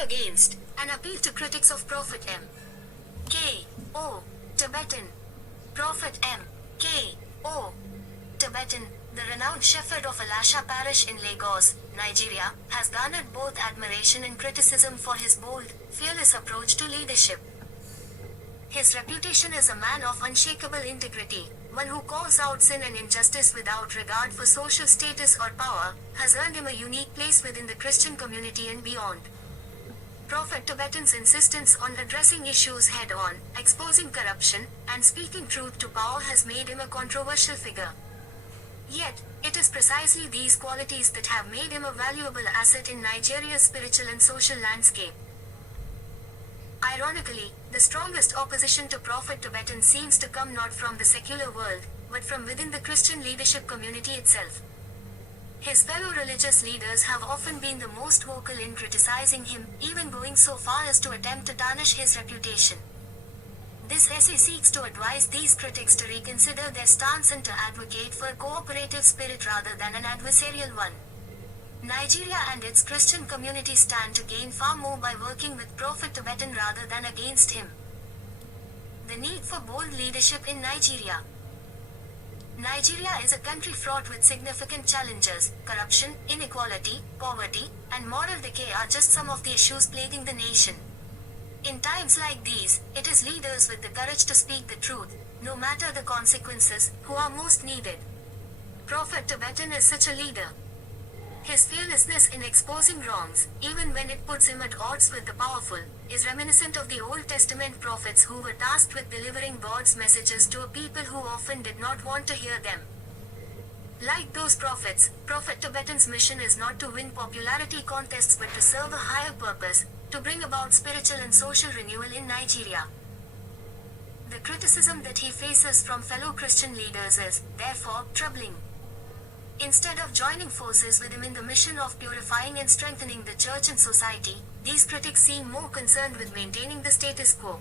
fought against and appealed to critics of Prophet M. K. O. Tibetan. Prophet M. K. O. Tibetan, the renowned shepherd of Alasha Parish in Lagos, Nigeria, has garnered both admiration and criticism for his bold, fearless approach to leadership. His reputation as a man of unshakable integrity, one who calls out sin and injustice without regard for social status or power, has earned him a unique place within the Christian community and beyond. Prophet Tibetan's insistence on addressing issues head-on, exposing corruption, and speaking truth to power has made him a controversial figure. Yet, it is precisely these qualities that have made him a valuable asset in Nigeria's spiritual and social landscape. Ironically, the strongest opposition to Prophet Tibetan seems to come not from the secular world, but from within the Christian leadership community itself. His fellow religious leaders have often been the most vocal in criticizing him, even going so far as to attempt to tarnish his reputation. This essay seeks to advise these critics to reconsider their stance and to advocate for a cooperative spirit rather than an adversarial one. Nigeria and its Christian community stand to gain far more by working with Prophet Tibetan rather than against him. The need for bold leadership in Nigeria. Nigeria is a country fraught with significant challenges. Corruption, inequality, poverty, and moral decay are just some of the issues plaguing the nation. In times like these, it is leaders with the courage to speak the truth, no matter the consequences, who are most needed. Prophet Tibetan is such a leader. His fearlessness in exposing wrongs, even when it puts him at odds with the powerful, is reminiscent of the Old Testament prophets who were tasked with delivering God's messages to a people who often did not want to hear them. Like those prophets, Prophet Tibetan's mission is not to win popularity contests but to serve a higher purpose, to bring about spiritual and social renewal in Nigeria. The criticism that he faces from fellow Christian leaders is, therefore, troubling. Instead of joining forces with him in the mission of purifying and strengthening the church and society, these critics seem more concerned with maintaining the status quo.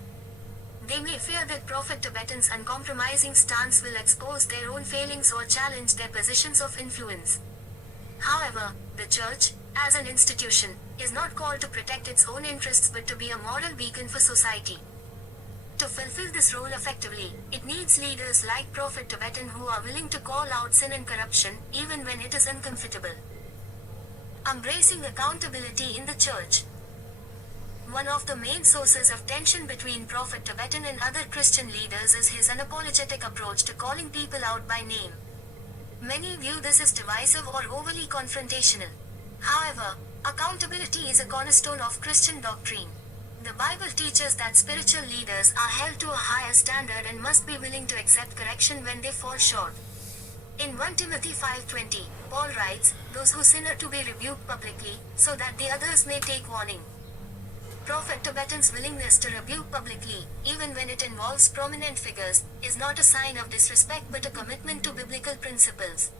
They may fear that Prophet Tibetan's uncompromising stance will expose their own failings or challenge their positions of influence. However, the church, as an institution, is not called to protect its own interests but to be a moral beacon for society. To fulfill this role effectively, it needs leaders like Prophet Tibetan who are willing to call out sin and corruption, even when it is uncomfortable. Embracing accountability in the church. One of the main sources of tension between Prophet Tibetan and other Christian leaders is his unapologetic approach to calling people out by name. Many view this as divisive or overly confrontational. However, accountability is a cornerstone of Christian doctrine. The Bible teaches that spiritual leaders are held to a higher standard and must be willing to accept correction when they fall short. In 1 Timothy 5:20, Paul writes, "Those who sin are to be rebuked publicly, so that the others may take warning." Prophet Tibetan's willingness to rebuke publicly, even when it involves prominent figures, is not a sign of disrespect but a commitment to biblical principles.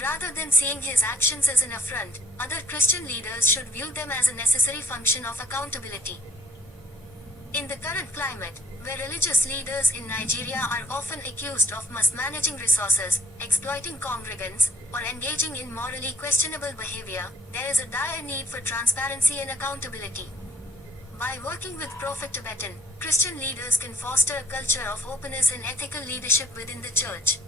Rather than seeing his actions as an affront, other Christian leaders should view them as a necessary function of accountability. In the current climate, where religious leaders in Nigeria are often accused of mismanaging resources, exploiting congregants, or engaging in morally questionable behavior, there is a dire need for transparency and accountability. By working with Prophet Tibetan, Christian leaders can foster a culture of openness and ethical leadership within the church.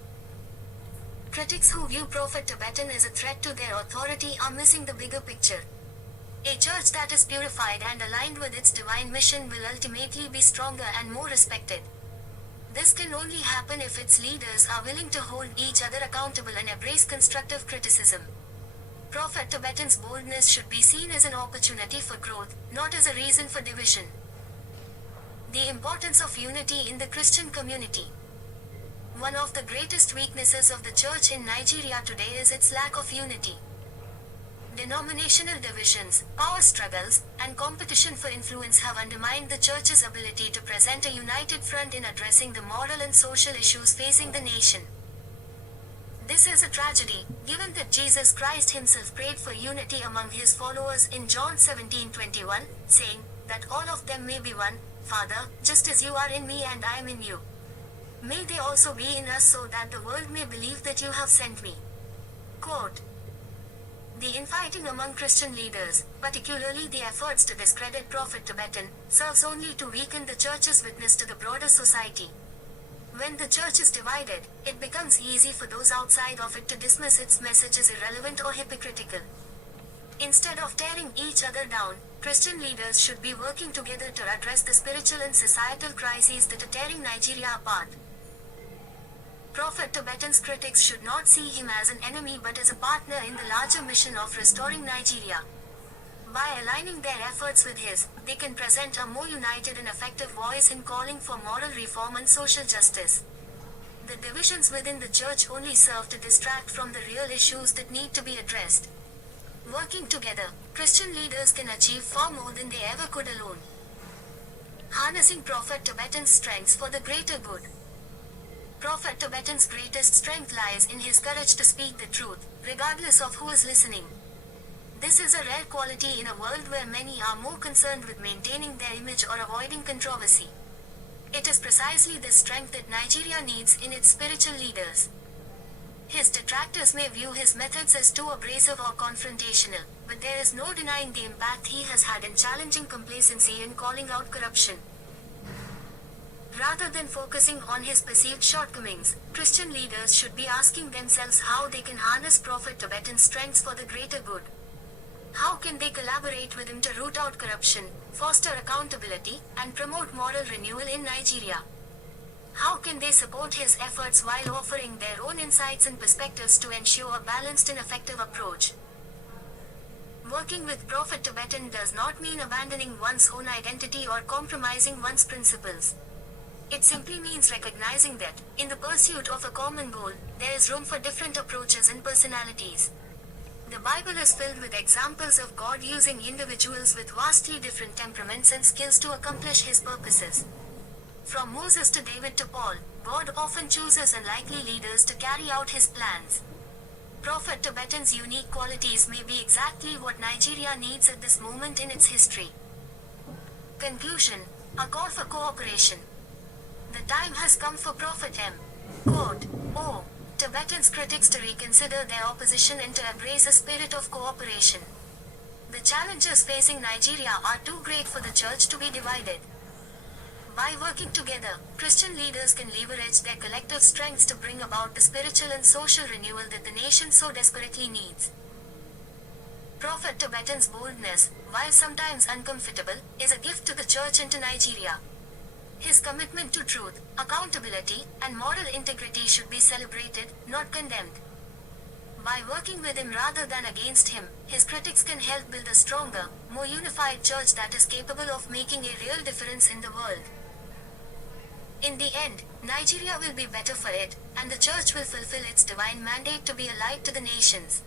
Critics who view Prophet Tibetan as a threat to their authority are missing the bigger picture. A church that is purified and aligned with its divine mission will ultimately be stronger and more respected. This can only happen if its leaders are willing to hold each other accountable and embrace constructive criticism. Prophet Tibetan's boldness should be seen as an opportunity for growth, not as a reason for division. The importance of unity in the Christian community. One of the greatest weaknesses of the church in Nigeria today is its lack of unity. Denominational divisions, power struggles, and competition for influence have undermined the church's ability to present a united front in addressing the moral and social issues facing the nation. This is a tragedy, given that Jesus Christ himself prayed for unity among his followers in John 17:21, saying, "That all of them may be one, Father, just as you are in me and I am in you. May they also be in us so that the world may believe that you have sent me." Quote. The infighting among Christian leaders, particularly the efforts to discredit Prophet Tibetan, serves only to weaken the church's witness to the broader society. When the church is divided, it becomes easy for those outside of it to dismiss its message as irrelevant or hypocritical. Instead of tearing each other down, Christian leaders should be working together to address the spiritual and societal crises that are tearing Nigeria apart. Prophet Tibetan's critics should not see him as an enemy but as a partner in the larger mission of restoring Nigeria. By aligning their efforts with his, they can present a more united and effective voice in calling for moral reform and social justice. The divisions within the church only serve to distract from the real issues that need to be addressed. Working together, Christian leaders can achieve far more than they ever could alone. Harnessing Prophet Tibetan's strengths for the greater good. Prophet Tibetan's greatest strength lies in his courage to speak the truth, regardless of who is listening. This is a rare quality in a world where many are more concerned with maintaining their image or avoiding controversy. It is precisely this strength that Nigeria needs in its spiritual leaders. His detractors may view his methods as too abrasive or confrontational, but there is no denying the impact he has had in challenging complacency and calling out corruption. Rather than focusing on his perceived shortcomings, Christian leaders should be asking themselves how they can harness Prophet Tibetan's strengths for the greater good. How can they collaborate with him to root out corruption, foster accountability, and promote moral renewal in Nigeria? How can they support his efforts while offering their own insights and perspectives to ensure a balanced and effective approach? Working with Prophet Tibetan does not mean abandoning one's own identity or compromising one's principles. It simply means recognizing that, in the pursuit of a common goal, there is room for different approaches and personalities. The Bible is filled with examples of God using individuals with vastly different temperaments and skills to accomplish his purposes. From Moses to David to Paul, God often chooses unlikely leaders to carry out his plans. Prophet Tibetan's unique qualities may be exactly what Nigeria needs at this moment in its history. Conclusion: a call for cooperation. The time has come for Prophet M. Quote, O. Tibetan's critics to reconsider their opposition and to embrace a spirit of cooperation. The challenges facing Nigeria are too great for the church to be divided. By working together, Christian leaders can leverage their collective strengths to bring about the spiritual and social renewal that the nation so desperately needs. Prophet Tibetan's boldness, while sometimes uncomfortable, is a gift to the church and to Nigeria. His commitment to truth, accountability, and moral integrity should be celebrated, not condemned. By working with him rather than against him, his critics can help build a stronger, more unified church that is capable of making a real difference in the world. In the end, Nigeria will be better for it, and the church will fulfill its divine mandate to be a light to the nations.